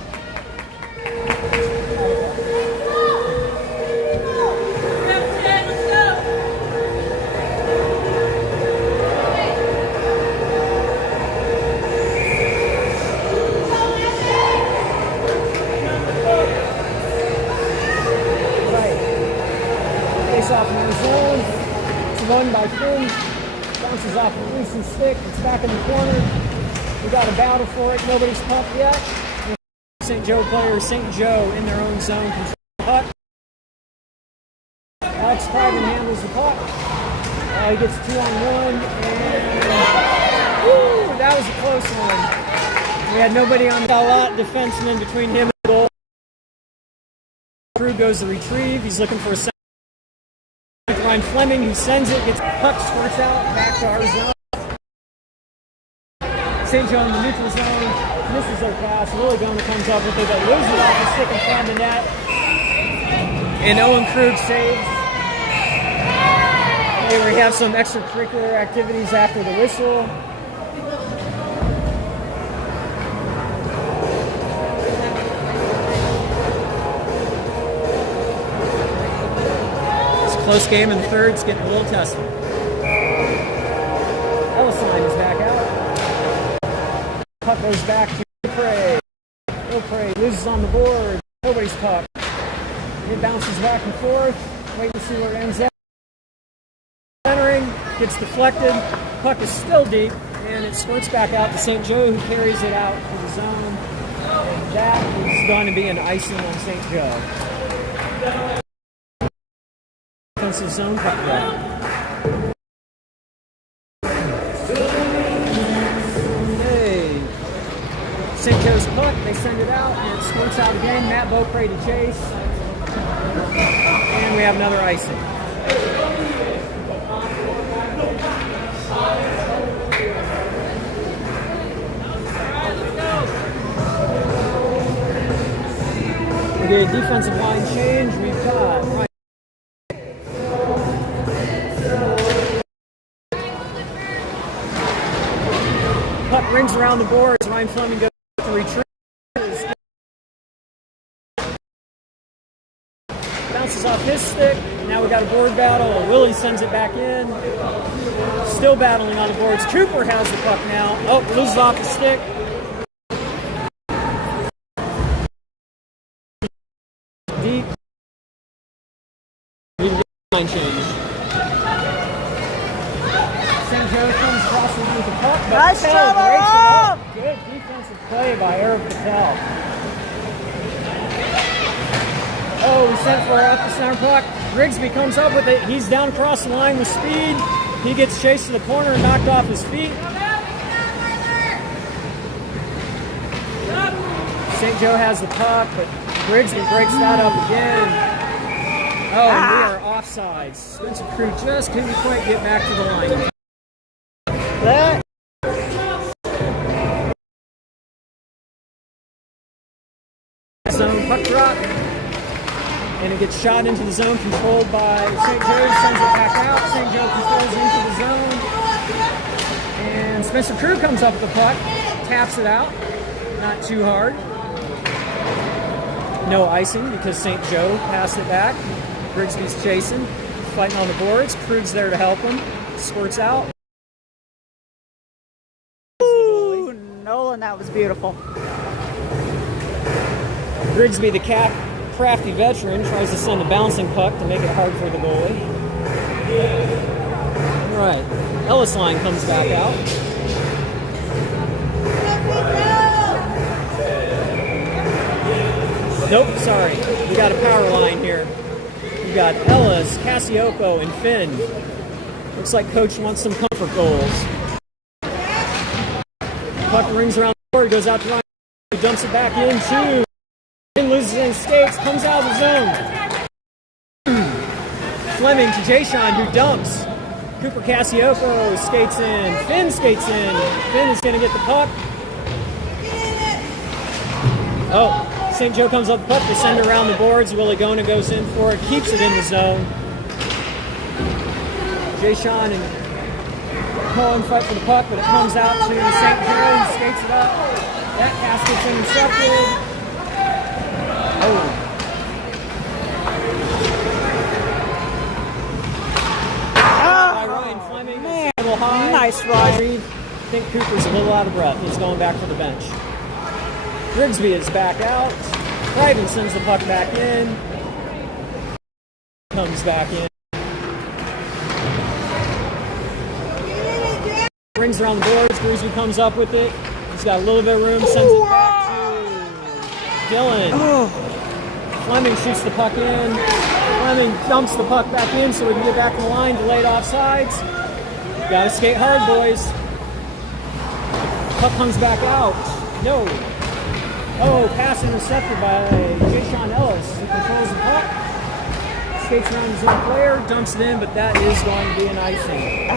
Off in our zone. It's run by Finn. Bounces off the Gleason's stick. It's back in the corner. We got a battle for it. Nobody's pumped yet. St. Joe players. St. Joe in their own zone control the puck. Alex Craven handles the puck. He gets 2-on-1, and woo, that was a close one. We had nobody on the lot, defenseman between him and the goal. Crew goes to retrieve. He's looking for a second. Ryan Fleming, who sends it, gets puck, squirts out, back to our zone. St. Joe in the neutral zone, misses their pass. Willie Gona comes up with it, but loses it off the stick in front of the net. And Owen Krug saves. Hey, we have some extracurricular activities after the whistle. Close game in the third. It's getting a little testy. Ellisline is back out. Puck goes back to Ilpre. Ilpre loses on the board. Nobody's puck. It bounces back and forth. Waiting to see where it ends up. Centering. Gets deflected. Puck is still deep. And it squirts back out to St. Joe, who carries it out to the zone. And that is going to be an icing on St. Joe. Defensive zone puck drop. Hey, St. Joe's puck, they send it out, and it squirts out again. Matt Beaupre to chase. And we have another icing. We get a defensive line change. We've got Ryan. Puck rings around the boards. Ryan Fleming goes to retrieve. Bounces off his stick. Now we got a board battle. Willie sends it back in. Still battling on the boards. Cooper has the puck now. Oh, loses off the stick. Deep. Need to get a line change. St. Joe comes crossing with the puck, but Nice Patel shot, breaks it Rob! up. Good defensive play by Eric Patel. Oh, we sent for up the center puck. Grigsby comes up with it. He's down across the line with speed. He gets chased to the corner and knocked off his feet. St. Joe has the puck, but Grigsby breaks that up again. Oh, and we are offsides. Spencer Crew just couldn't quite get back to the line. That. Zone puck drop, and it gets shot into the zone, controlled by St. Joe. Sends it back out. St. Joe controls into the zone, and Spencer Crew comes up with the puck, taps it out, not too hard. No icing because St. Joe passed it back. Grigsby's chasing, fighting on the boards. Krug's there to help him. Squirts out. Ooh, Nolan, that was beautiful. Grigsby, the crafty veteran, tries to send a bouncing puck to make it hard for the goalie. All right, Ellisline comes back out. Nope, sorry. We got a power line here. We got Ellis, Cassioppo, and Finn. Looks like Coach wants some comfort goals. Puck rings around the board, goes out to Ryan, who dumps it back in too. Finn loses his skates, comes out of the zone. Fleming to Jay-Sean, who dumps. Cooper Cassioppo skates in. Finn skates in. Finn is going to get the puck. Oh, St. Joe comes up the puck. They send it around the boards. Willie Gona goes in for it, keeps it in the zone. Jay-Sean and Cohen fight for the puck, but it comes out to St. Joe. He skates it up. That pass gets intercepted. Oh. By Ryan Fleming. Man, A little high. nice run. I think Cooper's a little out of breath. He's going back for the bench. Grigsby is back out. Craven sends the puck back in. Comes back in. Rings around the boards. Grigsby comes up with it. He's got a little bit of room. Sends it back to Dillon. Fleming shoots the puck in. Fleming dumps the puck back in so we can get back in the line. Delayed offsides. Gotta skate hard, boys. Puck comes back out. No. Oh, pass intercepted by Jay-Sean Ellis, who controls the puck. Skates around his own player, dumps it in, but that is going to be an icing.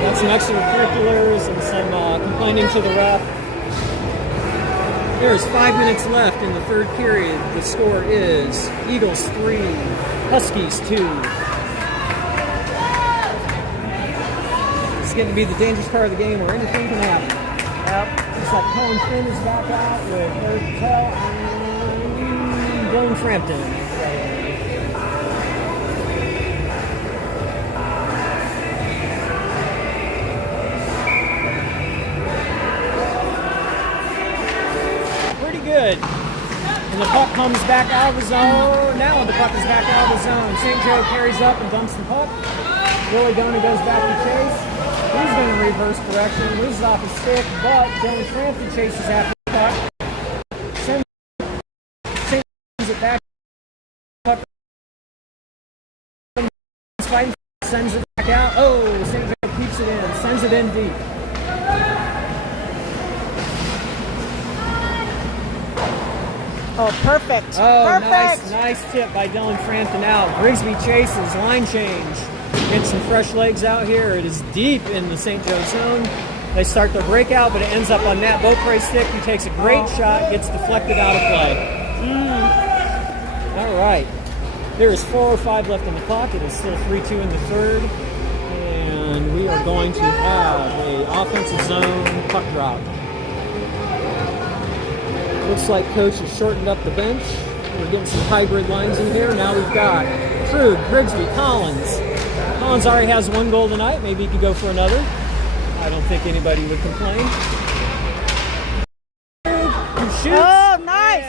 Got some extracurriculars and some complaining to the ref. There's 5 minutes left in the third period. The score is Eagles 3, Huskies 2. It's getting to be the dangerous part of the game where anything can happen. Yep. Looks like Colin Finn is back out with Eric Patel and Dylan Frampton. Good. And the puck comes back out of the zone. Now the puck is back out of the zone. St. Joe carries up and dumps the puck. Willie Dona goes back to chase. He's going to reverse direction. Loses off his stick, but Dylan Frampton chases after the puck. Sends it back. Puck fighting, sends it back out. Oh, St. Joe keeps it in. Sends it in deep. Oh, perfect. Oh, perfect. Nice tip by Dylan Frampton out. Grigsby chases, line change. Get some fresh legs out here. It is deep in the St. Joe zone. They start their breakout, but it ends up on Matt Beaupre's stick. He takes a great shot, gets deflected out of play. All right. There is 4:05 left on the clock. It is still 3-2 in the third. And we are going to have an offensive zone puck drop. Looks like Coach has shortened up the bench. We're getting some hybrid lines in here. Now we've got Krug, Grigsby, Collins. Collins already has 1 goal tonight. Maybe he could go for another. I don't think anybody would complain. Krug, who shoots. Oh, nice.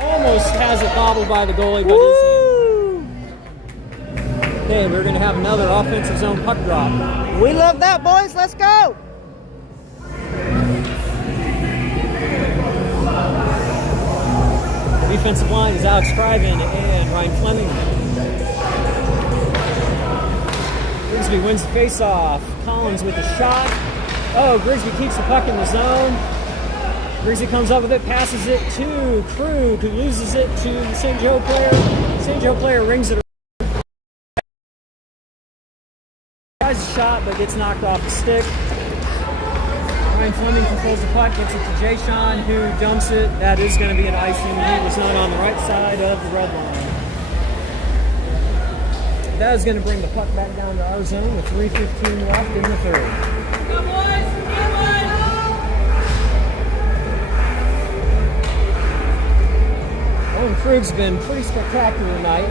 Almost has it bobbled by the goalie, but his hand. Okay, we're going to have another offensive zone puck drop. We love that, boys. Let's go. Defensive line is Alex Criven and Ryan Fleming. Grigsby wins the face-off. Collins with a shot. Oh, Grigsby keeps the puck in the zone. Grigsby comes up with it, passes it to Krug, who loses it to the St. Joe player. St. Joe player rings it. Tries a shot, but gets knocked off the stick. Ryan Fleming controls the puck, gets it to Jay-Sean, who dumps it. That is going to be an icing. He was not on the right side of the red line. That is going to bring the puck back down to our zone with 3:15 left in the third. Go, boys! Get one! Owen Krug's been pretty spectacular tonight.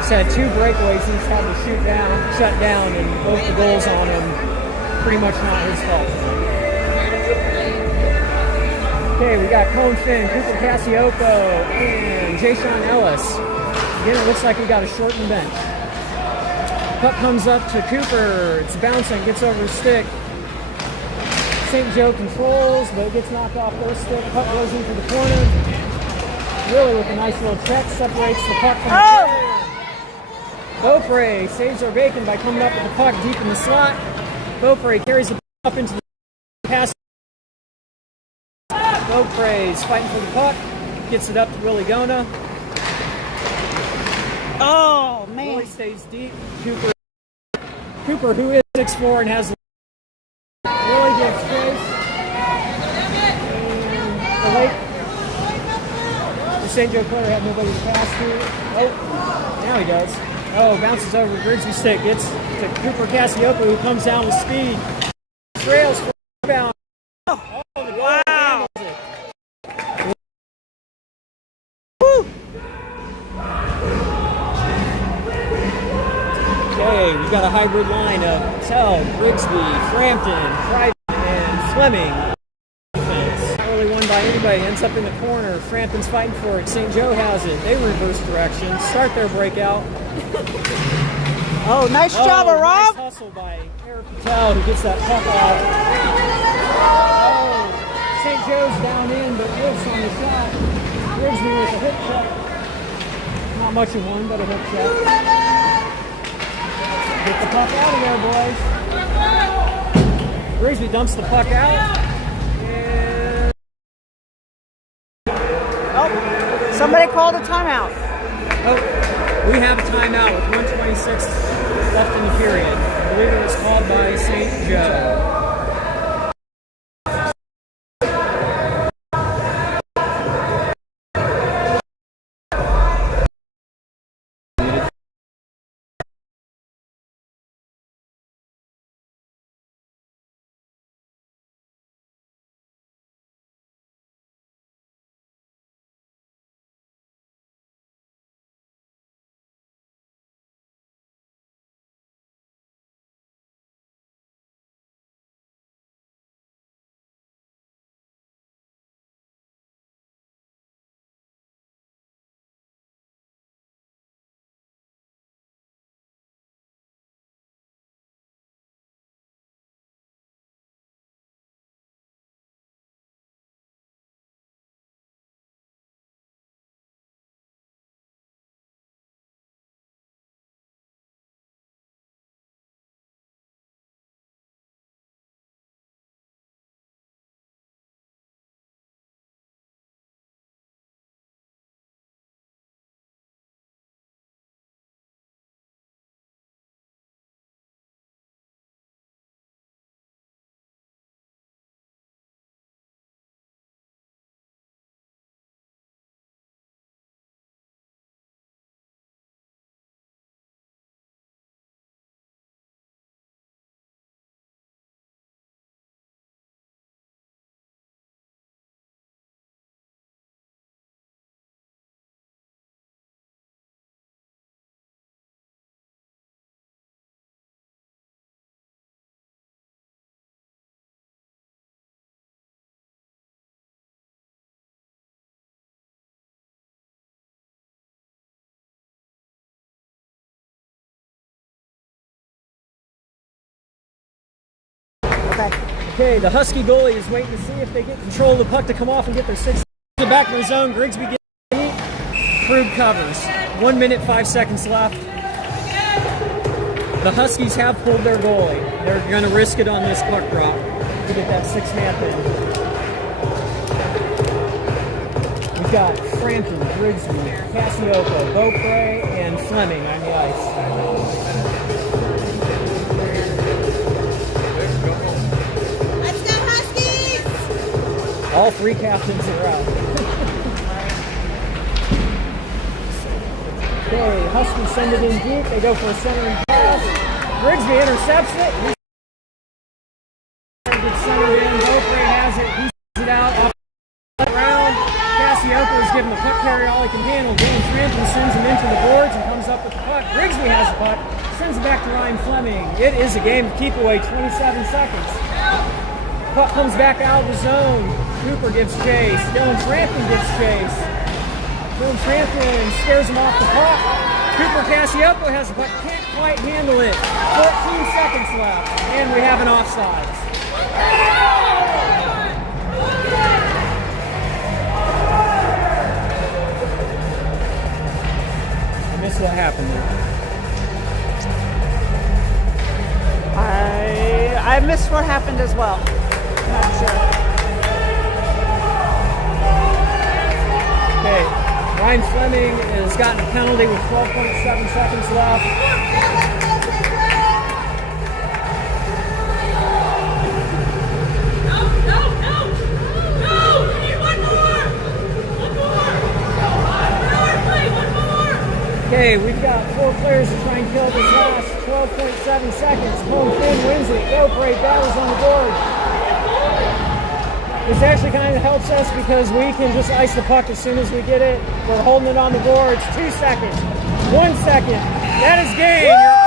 He's had 2 breakaways he's had to shut down, and both the goals on him pretty much not his fault. Okay, we got Cone Finn, Cooper Cassiopo, and Jay-Sean Ellis. Again, it looks like we got a shortened bench. Puck comes up to Cooper. It's bouncing, gets over his stick. St. Joe controls, but it gets knocked off their stick. Puck goes into the corner. Really with a nice little check, separates the puck from the player. Beaupre saves our bacon by coming up with the puck deep in the slot. Beaupre carries the puck up into the pass. Beaupre's fighting for the puck. Gets it up to Willie Dona. Oh, man. Willie stays deep. Cooper, who is 6'4" and has Willie gets chase. And the late St. Joe player had nobody to pass to. Oh, now he does. Oh, bounces over Grigsby's stick. Gets to Cooper Cassiopo, who comes down with speed. Trails for rebound. Oh, wow. Woo. Okay, we've got a hybrid line of Patel, Grigsby, Frampton, Crichton, and Fleming. Not really won by anybody. Ends up in the corner. Frampton's fighting for it. St. Joe has it. They reverse direction. Start their breakout. Oh, nice job, nice Rob. hustle by Eric Patel who gets that puck out. Oh, St. Joe's down in, but Wolf's on the shot. Grigsby with a hip check. Not much of one, but a hip check. Get the puck out of there, boys. Grigsby dumps the puck out. And Somebody called a timeout. oh, we have a timeout with 1:26 left in the period. I believe it was called by St. Joe. Okay, the Husky goalie is waiting to see if they get control of the puck to come off and get their sixth. To the back of the zone, Grigsby gets beat. Krug covers. 1 minute, 5 seconds left. The Huskies have pulled their goalie. They're going to risk it on this puck drop to get that 6-man in. We've got Frampton, Grigsby, Cassiopo, Beaupre, and Fleming on the ice. All three captains are out. Okay, Huskies send it in deep. They go for a centering pass. Grigsby intercepts it. Gets centered in. Beaupre has it. He sends it out off the round. Cassiopo is giving the puck carrier all he can handle. James Frampton sends him into the boards and comes up with the puck. Grigsby has the puck. Sends it back to Ryan Fleming. It is a game of keep away. 27 seconds. Puck comes back out of the zone. Cooper gives chase. Dylan Frampton gives chase. Dylan Frampton scares him off the puck. Cooper Cassiopo has the puck. Can't quite handle it. 14 seconds left. And we have an offsides. I missed what happened there. I missed what happened as well. Not sure. Okay, Ryan Fleming has gotten a penalty with 12.7 seconds left. No! We need one more! Okay, we've got 4 players to try and kill this last 12.7 seconds. Cole Finn wins it. Beaupre battles on the board. This actually kind of helps us because we can just ice the puck as soon as we get it. We're holding it on the boards. 2 seconds. 1 second. That is game.